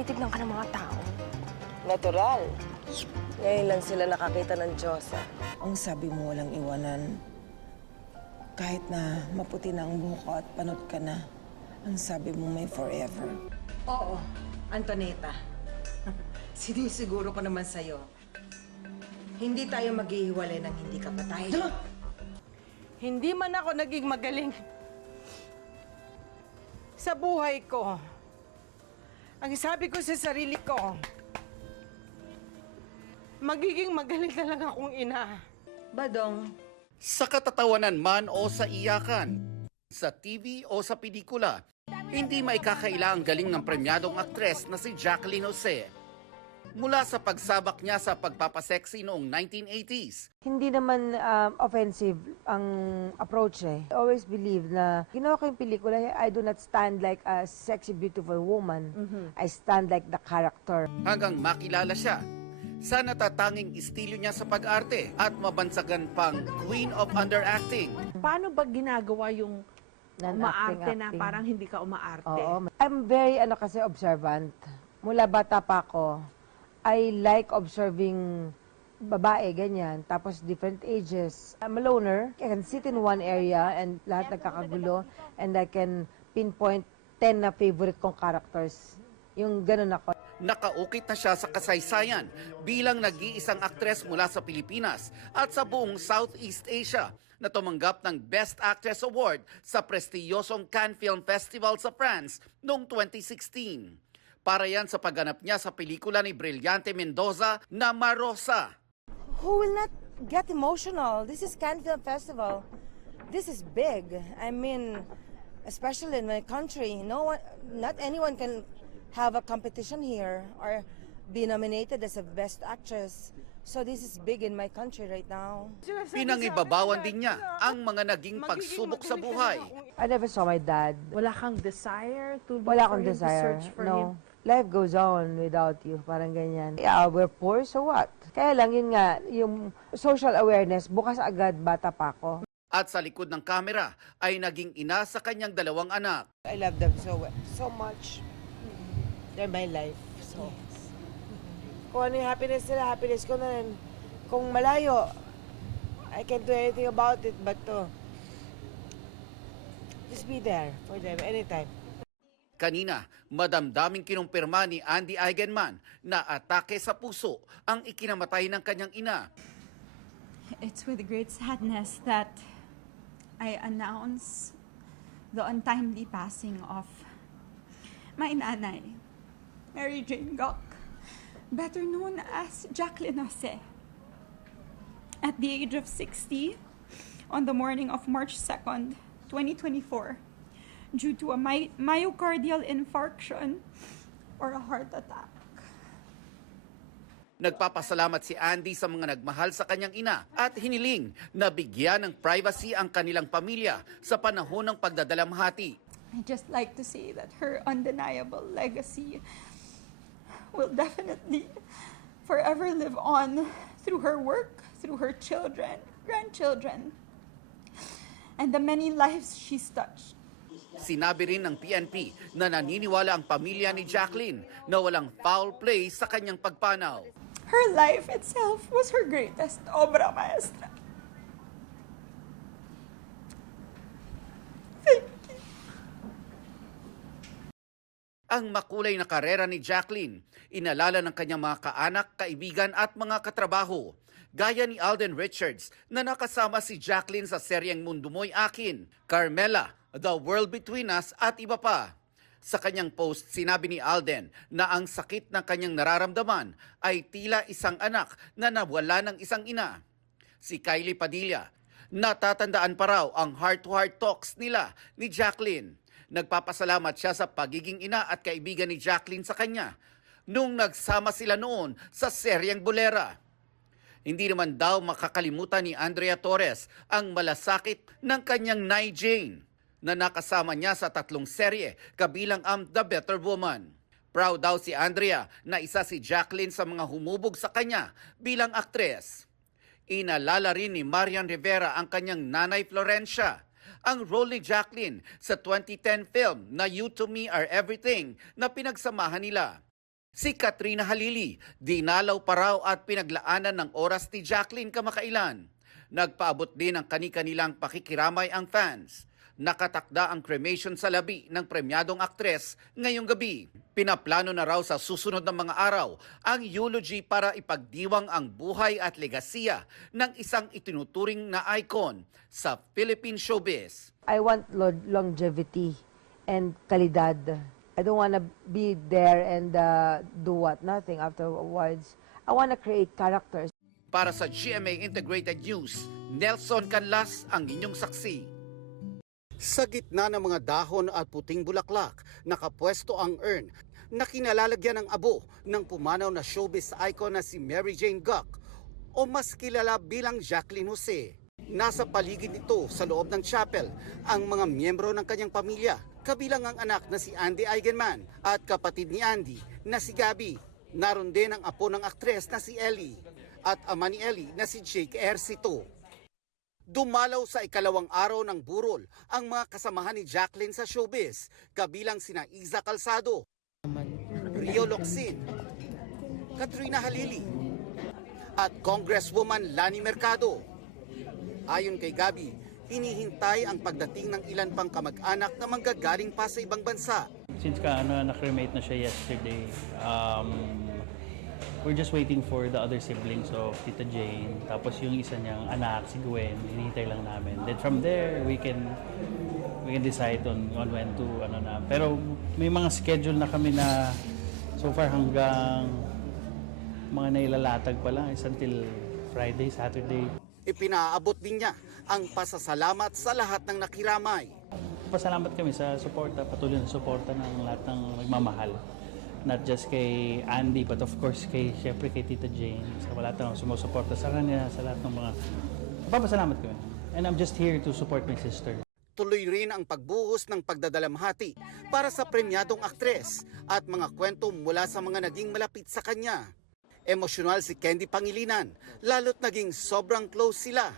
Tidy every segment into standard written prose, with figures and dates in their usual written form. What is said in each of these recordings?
tinitignan ka ng mga tao? Natural. Ngayon lang sila nakakita ng Diyosa. Ang sabi mo walang iwanan. Kahit na maputi na ang buhok ko at panot ka na, ang sabi mo may forever. Oo, Antoneta. Sinisiguro ko naman sa'yo. Hindi tayo maghihiwalay ng hindi ka patay. Hindi man ako naging magaling sa buhay ko. Ang sabi ko sa sarili ko, magiging magaling na lang akong ina. Badong, Sa katatawanan man o sa iyakan, sa TV o sa pelikula, hindi maikakaila ang galing ng premyadong aktres na si Jacqueline Jose. Mula sa pagsabak niya sa pagpapaseksi noong 1980s, Hindi naman offensive ang approach eh. I always believe na ginawa ko yung pelikula, I do not stand like a sexy, beautiful woman. I stand like the character. hanggang makilala siya sa natatanging estilo niya sa pag-arte at mabansagan pang Queen of Underacting. Paano ba ginagawa yung umaarte na acting. parang hindi ka umaarte? Oo. I'm very kasi observant. Mula bata pa ako, I like observing babae, ganyan. Tapos different ages. I'm a loner. I can sit in one area and lahat nagkakagulo and I can pinpoint 10 na favorite kong characters. Yung ganun ako. Nakaukit na siya sa kasaysayan bilang nag-iisang aktres mula sa Pilipinas at sa buong Southeast Asia na tumanggap ng Best Actress Award sa prestiyosong Cannes Film Festival sa France noong 2016. Para yan sa pagganap niya sa pelikula ni Brillante Mendoza na Marosa. who will not get emotional? This is Cannes Film Festival. This is big. I mean, especially in my country, no one, not anyone can have a competition here or be nominated as a best actress. So this is big in my country right now. Pinangibabawan din niya ang mga naging pagsubok sa buhay. I never saw my dad. Wala kang desire to look Wala for akong him, to desire. search for No. him? Life goes on without you. Parang ganyan. Yeah, we're poor, so what? Kaya lang yun nga, yung social awareness, bukas agad, bata pa ako. At sa likod ng kamera ay naging ina sa kanyang dalawang anak. I love them so much. They're my life. So, kung ano yung happiness nila, happiness ko na rin. Kung malayo, I can't do anything about it but to just be there for them anytime. Kanina, madamdaming kinumpirma ni Andy Eigenman na atake sa puso ang ikinamatay ng kanyang ina. It's with great sadness that I announce the untimely passing of my nanay, Mary Jane Gok, better known as Jacqueline Jose. At the age of 60, on the morning of March 2nd, 2024, due to a myocardial infarction or a heart attack. Nagpapasalamat si Andy sa mga nagmahal sa kanyang ina at hiniling na bigyan ng privacy ang kanilang pamilya sa panahon ng pagdadalamhati. I'd just like to say that her undeniable legacy will definitely forever live on through her work, through her children, grandchildren, and the many lives she's touched. Sinabi rin ng PNP na naniniwala ang pamilya ni Jacqueline na walang foul play sa kanyang pagpanaw. Her life itself was her greatest obra maestra. Ang makulay na karera ni Jacqueline, inalala ng kanyang mga kaanak, kaibigan at mga katrabaho. Gaya ni Alden Richards na nakasama si Jacqueline sa seryeng Mundo Mo'y Akin, Carmela, The World Between Us at iba pa. Sa kanyang post, sinabi ni Alden na ang sakit ng kanyang nararamdaman ay tila isang anak na nawala ng isang ina. Si Kylie Padilla, natatandaan pa raw ang heart-to-heart talks nila ni Jacqueline. Nagpapasalamat siya sa pagiging ina at kaibigan ni Jacqueline sa kanya nung nagsama sila noon sa seryeng Bolera. Hindi naman daw makakalimutan ni Andrea Torres ang malasakit ng kanyang Nay Jane na nakasama niya sa 3 serye kabilang ang The Better Woman. Proud daw si Andrea na isa si Jacqueline sa mga humubog sa kanya bilang aktres. Inalala rin ni Marian Rivera ang kanyang nanay Florencia, ang role ni Jacqueline sa 2010 film na You to Me Are Everything na pinagsamahan nila. Si Katrina Halili, dinalaw pa raw at pinaglaanan ng oras ni Jacqueline kamakailan. Nagpaabot din ng kani-kanilang pakikiramay ang fans. Nakatakda ang cremation sa labi ng premyadong aktres ngayong gabi. Pinaplano na raw sa susunod na mga araw ang eulogy para ipagdiwang ang buhay at legasiya ng isang itinuturing na icon sa Philippine showbiz. I want longevity and kalidad. I don't want to be there and do what? Nothing afterwards. I want to create characters. Para sa GMA Integrated News, Nelson Canlas ang inyong saksi. Sa gitna ng mga dahon at puting bulaklak, nakapwesto ang urn na kinalalagyan ng abo ng pumanaw na showbiz icon na si Mary Jane Guk o mas kilala bilang Jacqueline Jose. Nasa paligid nito sa loob ng chapel ang mga miyembro ng kanyang pamilya, kabilang ang anak na si Andy Eigenman at kapatid ni Andy na si Gabby. Naroon din ang apo ng aktres na si Ellie at ama ni Ellie na si Jake Ercito. Dumalaw sa ikalawang araw ng burol ang mga kasamahan ni Jacqueline sa showbiz, kabilang sina Iza Calzado, Rio Locsin, Katrina Halili, at Congresswoman Lani Mercado. Ayon kay Gabi, hinihintay ang pagdating ng ilan pang kamag-anak na manggagaling pa sa ibang bansa. Since na-cremate na siya yesterday, we're just waiting for the other siblings of Tita Jane. Tapos yung isa niyang anak, si Gwen, hinihintay lang namin. Then from there, we can decide on when to na. Pero may mga schedule na kami na so far hanggang mga nailalatag pa lang is until Friday, Saturday. Ipinaabot din niya ang pasasalamat sa lahat ng nakiramay. Pasalamat kami sa suporta, patuloy na suporta ng lahat ng nagmamahal. Not just kay Andy, but of course syempre kay Tita Jane. Sa lahat ng sumusuporta sa kanya, sa lahat ng mga... Papasalamat kami. And I'm just here to support my sister. Tuloy rin ang pagbuhos ng pagdadalamhati para sa premyadong aktres at mga kwento mula sa mga naging malapit sa kanya. Emosyonal si Candy Pangilinan, lalo't naging sobrang close sila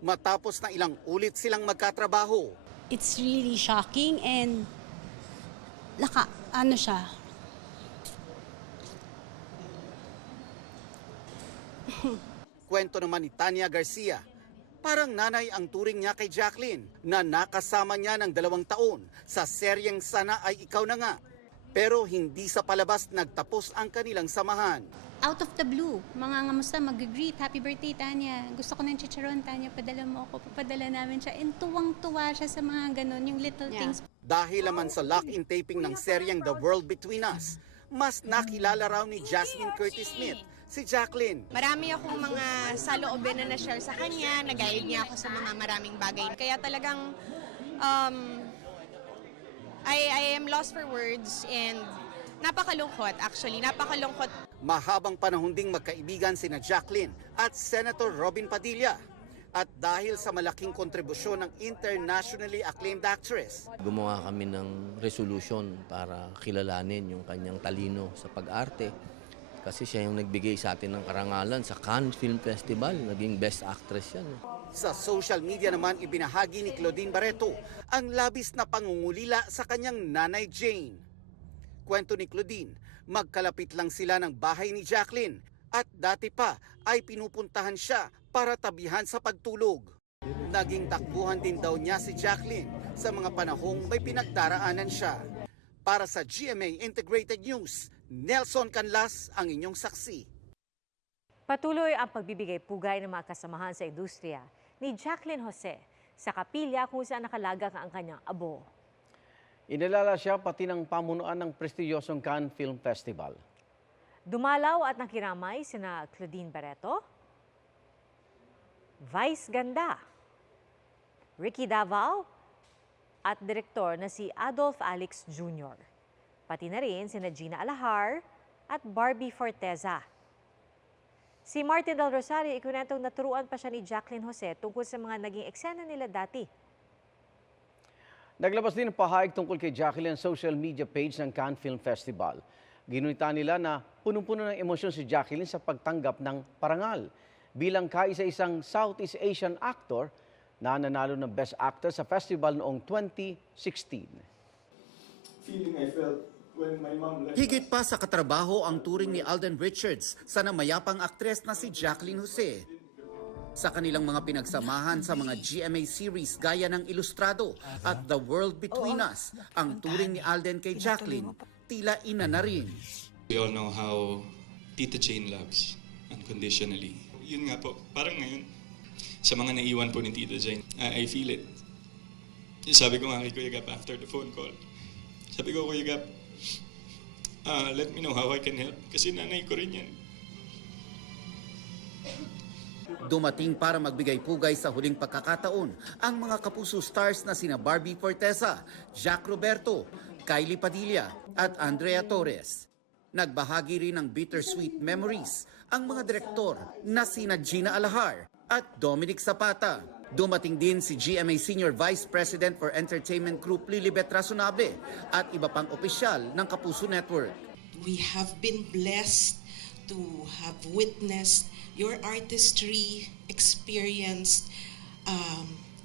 matapos na ilang ulit silang magkatrabaho. It's really shocking and siya. Kwento naman ni Tanya Garcia, parang nanay ang turing niya kay Jacqueline na nakasama niya ng 2 taon sa seryeng Sana Ay Ikaw Na Nga. Pero hindi sa palabas nagtapos ang kanilang samahan. Out of the blue, mga ngamusta, mag-greet, happy birthday Tanya. Gusto ko ng chicharon, Tanya, padala mo ako, papadala namin siya. And tuwang-tuwa siya sa mga ganun, yung little things. Dahil naman sa lock-in taping ng seryeng The World Between Us, mas nakilala raw ni Jasmine Curtis Smith si Jacqueline. Marami akong mga saloobin na na-share sa kanya, nag-guide niya ako sa mga maraming bagay. Kaya talagang I am lost for words and napakalungkot actually, napakalungkot. Mahabang panahon ding magkaibigan sina Jacqueline at Senator Robin Padilla. At dahil sa malaking kontribusyon ng internationally acclaimed actress, gumawa kami ng resolution para kilalanin yung kanyang talino sa pag-arte. Kasi siya yung nagbigay sa atin ng karangalan sa Cannes Film Festival. Naging Best Actress yan. Sa social media naman ibinahagi ni Claudine Barreto ang labis na pangungulila sa kanyang nanay Jane. Kwento ni Claudine, magkalapit lang sila ng bahay ni Jacqueline at dati pa ay pinupuntahan siya para tabihan sa pagtulog. Naging takbuhan din daw niya si Jacqueline sa mga panahong may pinagdaraanan siya. Para sa GMA Integrated News, Nelson Canlas ang inyong saksi. Patuloy ang pagbibigay pugay ng mga kasamahan sa industriya ni Jacqueline Jose sa kapilya kung saan nakalagak ang kanyang abo. Inilala siya pati ng pamunuan ng prestiyosong Cannes Film Festival. Dumalaw at nakiramay sina Claudine Barreto, Vice Ganda, Ricky Davao at direktor na si Adolf Alex Jr. Pati na rin sina Gina Alahar at Barbie Forteza. Si Martin Del Rosario ikunentong naturuan pa siya ni Jacqueline Jose tungkol sa mga naging eksena nila dati. Naglabas din ng pahayag tungkol kay Jacqueline sa social media page ng Cannes Film Festival. Ginunita nila na punong-puno ng emosyon si Jacqueline sa pagtanggap ng parangal bilang kaisa-isang Southeast Asian actor na nanalo ng Best Actor sa festival noong 2016. Feeling I felt Higit pa sa katrabaho ang turing ni Alden Richards sa namayapang aktres na si Jacqueline Jose. Sa kanilang mga pinagsamahan sa mga GMA series gaya ng Ilustrado at The World Between Us, ang turing ni Alden kay Jacqueline tila ina na rin. We all know how Tita Jane loves unconditionally. Yun nga po, parang ngayon, sa mga naiwan po ni Tita Jane, I feel it. Sabi ko nga kay Kuya Gap after the phone call, sabi ko, Kuya Gap, let me know how I can help kasi nanay ko rin yan. Dumating para magbigay pugay sa huling pagkakataon ang mga kapuso stars na sina Barbie Forteza, Jack Roberto, Kylie Padilla at Andrea Torres. Nagbahagi rin ng bittersweet memories ang mga direktor na sina Gina Alahar at Dominic Zapata. Dumating din si GMA Senior Vice President for Entertainment Group Lilibet Rasunable at iba pang opisyal ng Kapuso Network. We have been blessed to have witnessed your artistry, experienced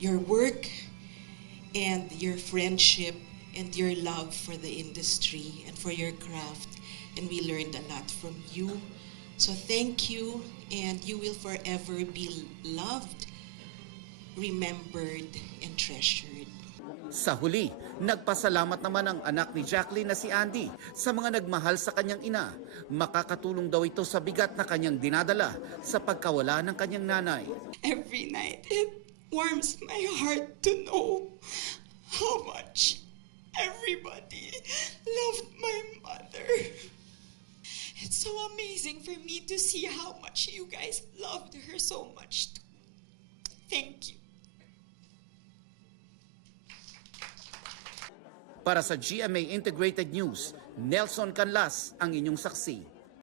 your work, and your friendship, and your love for the industry and for your craft. And we learned a lot from you. So thank you, and you will forever be loved, remembered, and treasured. Sa huli, nagpasalamat naman ang anak ni Jacqueline na si Andy sa mga nagmahal sa kanyang ina. Makakatulong daw ito sa bigat na kanyang dinadala sa pagkawala ng kanyang nanay. Every night, it warms my heart to know how much everybody loved my mother. It's so amazing for me to see how much you guys loved her so much. Thank you. Para sa GMA Integrated News, Nelson Canlas ang inyong saksi.